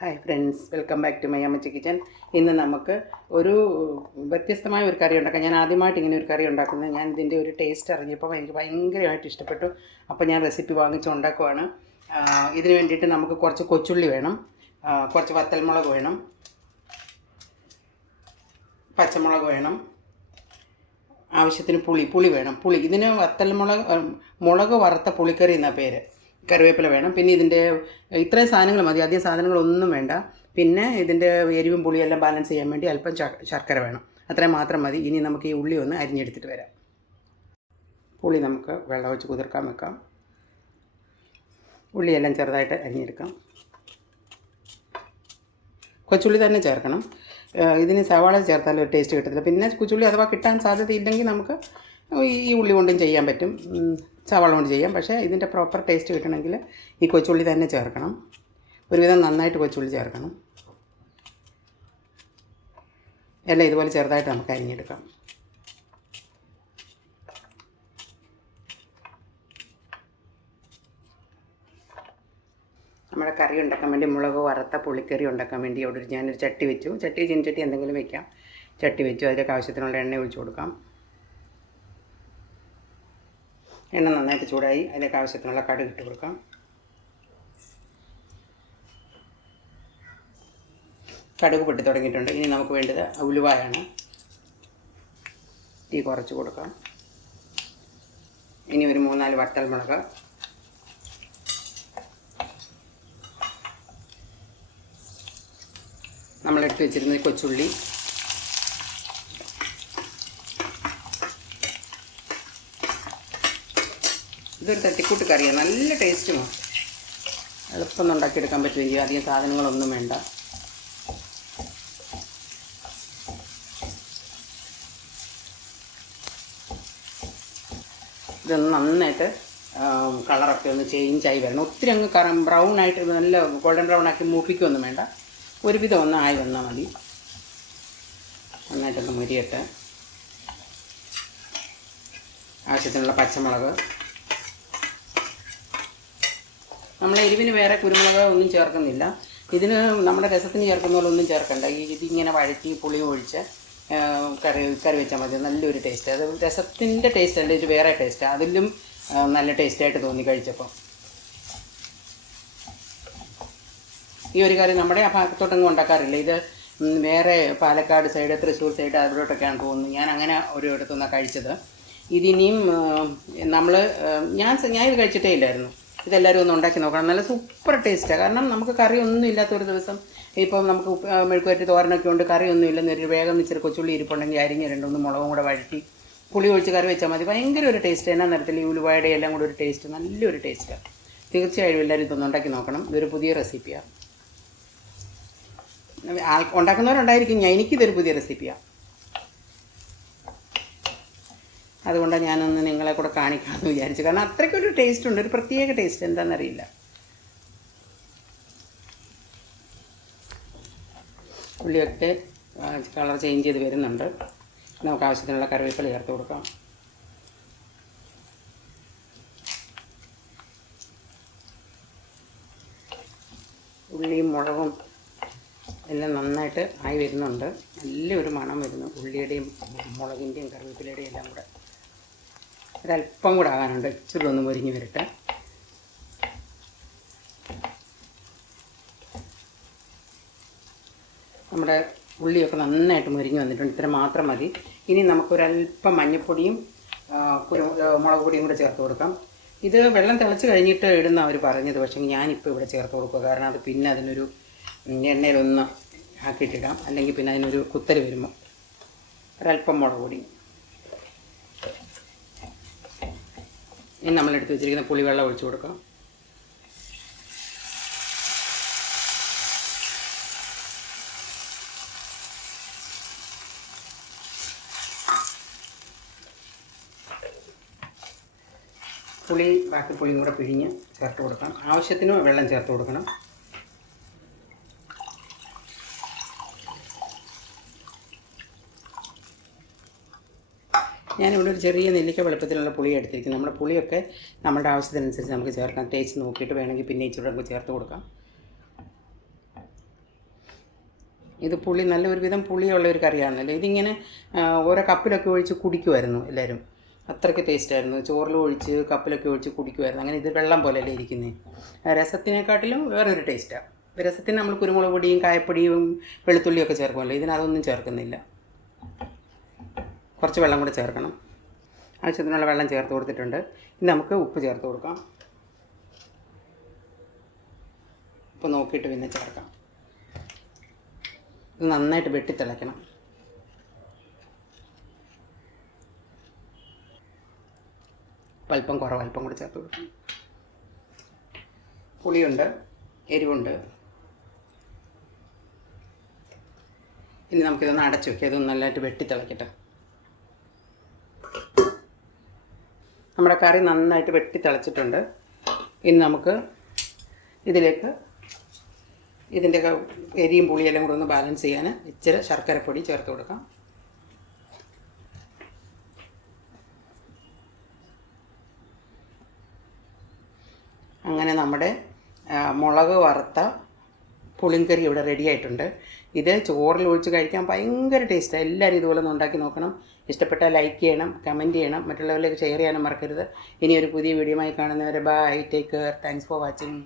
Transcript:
Hi friends welcome back to my Ammachi kitchen ഇന്ന് നമുക്ക് ഒരു വ്യത്യസ്തമായ ഒരു കറി ഉണ്ടാക്കാം. ഞാൻ ആദ്യമായിട്ട് ഇങ്ങനെ ഒരു കറി ഉണ്ടാക്കുന്നത്. ഞാൻ ഇതിന്റെ ഒരു ടേസ്റ്റ് അറിഞ്ഞപ്പോൾ എനിക്ക് ഭയങ്കരമായിട്ട് ഇഷ്ടപ്പെട്ടു. അപ്പോൾ ഞാൻ റെസിപ്പി വാങ്ങിച്ച് ഉണ്ടാക്കുവാണ്. ഇതിന് വേണ്ടിയിട്ട് നമുക്ക് കുറച്ച് കൊച്ചുള്ളി വേണം. കുറച്ച് വത്തൽമുളക് വേണം. പച്ചമുളക് വേണം. ആവശ്യത്തിന് പുളി പുളി വേണം. പുളി. ഇതിന് വത്തൽമുളക് മുളക് വറുത്ത പുളിക്കറി എന്ന പേര്? കറിവേപ്പില വേണം. പിന്നെ ഇതിന്റെ ഇത്രയും സാധനങ്ങൾ മതി. അധികം സാധനങ്ങളൊന്നും വേണ്ട. പിന്നെ ഇതിന്റെ എരിവും പുളിയും എല്ലാം ബാലൻസ് ചെയ്യാൻ വേണ്ടി അല്പം ശർക്കര വേണം. അത്രയും മാത്രം മതി. ഇനി നമുക്ക് ഈ ഉള്ളി ഒന്ന് അരിഞ്ഞെടുത്തിട്ട് വരാം. പുളി നമുക്ക് വെള്ളം ഒഴിച്ച് കുതിർക്കാൻ വെക്കാം. ഉള്ളിയെല്ലാം ചെറുതായിട്ട് അരിഞ്ഞെടുക്കാം. കൊച്ചുള്ളി തന്നെ ചേർക്കണം. ഇതിന് സവാള ചേർത്താൽ ഒരു ടേസ്റ്റ് കിട്ടത്തില്ല. പിന്നെ കൊച്ചുള്ളി അഥവാ കിട്ടാൻ സാധ്യതയില്ലെങ്കിൽ നമുക്ക് ഈ ഉള്ളി കൊണ്ടും ചെയ്യാൻ പറ്റും. സവാള കൊണ്ട് ചെയ്യാം. പക്ഷേ ഇതിന്റെ പ്രോപ്പർ ടേസ്റ്റ് കിട്ടണമെങ്കിൽ ഈ കൊച്ചുള്ളി തന്നെ ചേർക്കണം. ഒരുവിധം നന്നായിട്ട് കൊച്ചുള്ളി ചേർക്കണം. എല്ലാം ഇതുപോലെ ചെറുതായിട്ട് നമുക്ക് അരിഞ്ഞെടുക്കാം. നമ്മുടെ കറി ഉണ്ടാക്കാൻ വേണ്ടി മുളക് വറുത്ത പുളിക്കറി ഉണ്ടാക്കാൻ വേണ്ടി അവിടെ ഞാനൊരു ചട്ടി വെച്ചു. ചട്ടി ചീനച്ചട്ടി എന്തെങ്കിലും വെക്കാം. ചട്ടി വെച്ചു. അതിലേക്ക് ആവശ്യത്തിനുള്ള എണ്ണ ഒഴിച്ചു കൊടുക്കാം. എണ്ണ നന്നായിട്ട് ചൂടായി അതിലേക്ക് ആവശ്യത്തിനുള്ള കടുക് ഇട്ട് കൊടുക്കാം. കടുക് പൊട്ടി തുടങ്ങിയിട്ടുണ്ട്. ഇനി നമുക്ക് വേണ്ടത് ഉലുവായാണ്. തീ കുറച്ച് കൊടുക്കാം. ഇനി ഒരു മൂന്നാൽ വട്ടൽമുളക് നമ്മളെടുത്ത് വെച്ചിരുന്ന ഈ കൊച്ചുള്ളി. ഇതൊരു തട്ടിക്കൂട്ട് കറിയാണ് നല്ല ടേസ്റ്റുമാണ് എളുപ്പം ഉണ്ടാക്കിയെടുക്കാൻ ഉണ്ടാക്കിയെടുക്കാൻ പറ്റുമെങ്കിൽ അധികം സാധനങ്ങളൊന്നും വേണ്ട. ഇതൊന്ന് നന്നായിട്ട് കളറൊക്കെ ഒന്ന് ചേഞ്ചായി വരണം. ഒത്തിരി അങ്ങ് കറ ബ്രൗൺ ആയിട്ട് നല്ല ഗോൾഡൻ ബ്രൗൺ ആക്കി മൂപ്പിക്കൊന്നും വേണ്ട. ഒരുവിധം ഒന്ന് ആയി വന്നാൽ മതി. നന്നായിട്ടൊന്ന് മുരിയട്ടെ. ആവശ്യത്തിനുള്ള പച്ചമുളക്. നമ്മൾ എരിവിന് വേറെ കുരുമുളക് ഒന്നും ചേർക്കുന്നില്ല. ഇതിന് നമ്മുടെ രസത്തിന് ചേർക്കുന്ന പോലെ ഒന്നും ചേർക്കണ്ട. ഈ ഇതിങ്ങനെ വഴറ്റി പുളി ഒഴിച്ച് കറി കറി വെച്ചാൽ മതി. നല്ലൊരു ടേസ്റ്റ് അത് രസത്തിന്റെ ടേസ്റ്റ് അല്ല ഇത് വേറെ ടേസ്റ്റ് അതിലും നല്ല ടേസ്റ്റായിട്ട് തോന്നി കഴിച്ചപ്പോൾ ഈ ഒരു കറി നമ്മുടെ ആ ഭാഗത്തോട്ടൊന്നും ഉണ്ടാക്കാറില്ല. ഇത് വേറെ പാലക്കാട് സൈഡ് തൃശ്ശൂർ സൈഡ് അവിടോട്ടൊക്കെയാണ് തോന്നുന്നത്. ഞാൻ അങ്ങനെ ഒരിടത്തുനിന്നാണ് കഴിച്ചത്. ഇതിനിയും നമ്മൾ ഞാൻ ഞാൻ ഇത് കഴിച്ചിട്ടേ ഇല്ലായിരുന്നു. ഇതെല്ലാവരും ഒന്ന് ഉണ്ടാക്കി നോക്കണം. നല്ല സൂപ്പർ ടേസ്റ്റാണ് കാരണം നമുക്ക് കറി ഒന്നും ഇല്ലാത്ത ഒരു ദിവസം ഇപ്പം നമുക്ക് മെഴുക്കുവരട്ടി തോരനൊക്കെ ഉണ്ട്. കറി ഒന്നും ഇല്ലെന്ന് ഒരു വേഗം ഇച്ചിരി കൊച്ചുള്ളി ഇരിപ്പുണ്ടെങ്കിൽ അരിഞ്ഞ് രണ്ടൊന്ന് മുളകും കൂടെ വഴറ്റി പുളി ഒഴിച്ച് കറി വെച്ചാൽ മതി. ഭയങ്കര ഒരു ടേസ്റ്റ് എന്നാ നിരത്തിൽ ഈ ഉലുവായുടെ എല്ലാം കൂടെ ഒരു ടേസ്റ്റ് നല്ലൊരു ടേസ്റ്റാണ് തീർച്ചയായും എല്ലാവരും ഇതൊന്ന് ഉണ്ടാക്കി നോക്കണം. ഇതൊരു പുതിയ റെസിപ്പിയാണ് ഉണ്ടാക്കുന്നവരുണ്ടായിരിക്കും. ഞാൻ എനിക്കിതൊരു പുതിയ റെസിപ്പിയാണ് അതുകൊണ്ടാണ് ഞാനൊന്ന് നിങ്ങളെ കൂടെ കാണിക്കാമെന്ന് വിചാരിച്ചു. കാരണം അത്രയ്ക്കൊരു ടേസ്റ്റ് ഉണ്ട്. ഒരു പ്രത്യേക ടേസ്റ്റ് എന്താണെന്നറിയില്ല ഉള്ളിയൊക്കെ കളർ ചേഞ്ച് ചെയ്ത് വരുന്നുണ്ട്. നമുക്ക് ആവശ്യത്തിനുള്ള കറിവേപ്പില ചേർത്ത് കൊടുക്കാം. ഉള്ളിയും മുളകും എല്ലാം നന്നായിട്ട് ആയി വരുന്നുണ്ട്. നല്ലൊരു മണം വരുന്നു ഉള്ളിയുടെയും മുളകിന്റെയും കറിവേപ്പിലയുടെയും എല്ലാം കൂടെ. ഒരല്പം കൂടെ ആകാനുണ്ട്. ഇച്ചിരി ഒന്ന് മുരിഞ്ഞ് വരട്ടെ. നമ്മുടെ ഉള്ളിയൊക്കെ നന്നായിട്ട് മുരിഞ്ഞ് വന്നിട്ടുണ്ട്. ഇത്ര മാത്രം മതി. ഇനി നമുക്കൊരല്പം മഞ്ഞൾപ്പൊടിയും മുളക് പൊടിയും കൂടെ ചേർത്ത് കൊടുക്കാം. ഇത് വെള്ളം തിളച്ച് കഴിഞ്ഞിട്ട് ഇടുന്ന അവർ പറഞ്ഞത്. പക്ഷേ ഞാനിപ്പോൾ ഇവിടെ ചേർത്ത് കൊടുക്കുക. കാരണം അത് പിന്നെ അതിനൊരു എണ്ണയിലൊന്ന് ആക്കിയിട്ടിടാം. അല്ലെങ്കിൽ പിന്നെ അതിനൊരു കുത്തരി വരുമ്പോൾ. ഒരല്പം മുളക് പൊടി. ഇനി നമ്മൾ എടുത്ത് വെച്ചിരിക്കുന്ന പുളിവെള്ളം ഒഴിച്ചു കൊടുക്കാം. പുളി ബാക്കി പുളിയും കൂടെ പിഴിഞ്ഞ് ചേർത്ത് കൊടുക്കണം. ആവശ്യത്തിന് വെള്ളം ചേർത്ത് കൊടുക്കണം. ഞാനിവിടെ ഒരു ചെറിയ നെല്ലിക്ക വെളുപ്പത്തിലുള്ള പുളി എടുത്തിരിക്കുന്നു. നമ്മുടെ പുളിയൊക്കെ നമ്മുടെ ആവശ്യത്തിനനുസരിച്ച് നമുക്ക് ചേർക്കാം. ടേസ്റ്റ് നോക്കിയിട്ട് വേണമെങ്കിൽ പിന്നെ ഇച്ചിരി നമുക്ക് ചേർത്ത് കൊടുക്കാം. ഇത് പുളി നല്ല ഒരുവിധം പുളിയുള്ള ഒരു കറിയാണല്ലോ. ഇതിങ്ങനെ ഓരോ കപ്പിലൊക്കെ ഒഴിച്ച് കുടിക്കുമായിരുന്നു എല്ലാവരും. അത്രയ്ക്ക് ടേസ്റ്റായിരുന്നു ചോറിൽ ഒഴിച്ച് കപ്പിലൊക്കെ ഒഴിച്ച് കുടിക്കുമായിരുന്നു. അങ്ങനെ ഇത് വെള്ളം പോലെയല്ലേ ഇരിക്കുന്നത് രസത്തിനെക്കാട്ടിലും വേറൊരു ടേസ്റ്റാണ് രസത്തിന് നമ്മൾ കുരുമുളക് പൊടിയും കായപ്പൊടിയും വെളുത്തുള്ളിയൊക്കെ ചേർക്കുമല്ലോ. ഇതിനതൊന്നും ചേർക്കുന്നില്ല. കുറച്ച് വെള്ളം കൂടെ ചേർക്കണം. ആവശ്യത്തിനുള്ള വെള്ളം ചേർത്ത് കൊടുത്തിട്ടുണ്ട്. ഇനി നമുക്ക് ഉപ്പ് ചേർത്ത് കൊടുക്കാം. ഉപ്പ് നോക്കിയിട്ട് പിന്നെ ചേർക്കാം. ഇത് നന്നായിട്ട് വെട്ടിത്തിളയ്ക്കണം. അല്പം കുറവ് അല്പം കൂടി ചേർത്ത് കൊടുക്കാം. പുളിയുണ്ട് എരിവുണ്ട്. ഇനി നമുക്കിതൊന്ന് അടച്ചു വെക്കാം. ഇതൊന്ന് നല്ലതായിട്ട് വെട്ടിത്തിളയ്ക്കട്ടെ നമ്മുടെ കറി നന്നായിട്ട് വെട്ടി തിളച്ചിട്ടുണ്ട്. ഇനി നമുക്ക് ഇതിലേക്ക് ഇതിന്റെ എരിയും പുളിയെല്ലാം കൂടെ ഒന്ന് ബാലൻസ് ചെയ്യാൻ ഇച്ചിരി ശർക്കരപ്പൊടി ചേർത്ത് കൊടുക്കാം. അങ്ങനെ നമ്മുടെ മുളക് വറുത്ത പുളിങ്കറി ഇവിടെ റെഡി ആയിട്ടുണ്ട്. ഇത് ചോറിൽ ഒഴിച്ച് കഴിക്കാൻ ഭയങ്കര ടേസ്റ്റാണ് എല്ലാവരും ഇതുപോലെ ഒന്ന് ഉണ്ടാക്കി നോക്കണം. ഇഷ്ടപ്പെട്ടാൽ ലൈക്ക് ചെയ്യണം കമന്റ് ചെയ്യണം. മറ്റുള്ളവരിലേക്ക് ഷെയർ ചെയ്യാനും മറക്കരുത്. ഇനി ഒരു പുതിയ വീഡിയോയുമായി കാണുന്നവരെ bye take care thanks for watching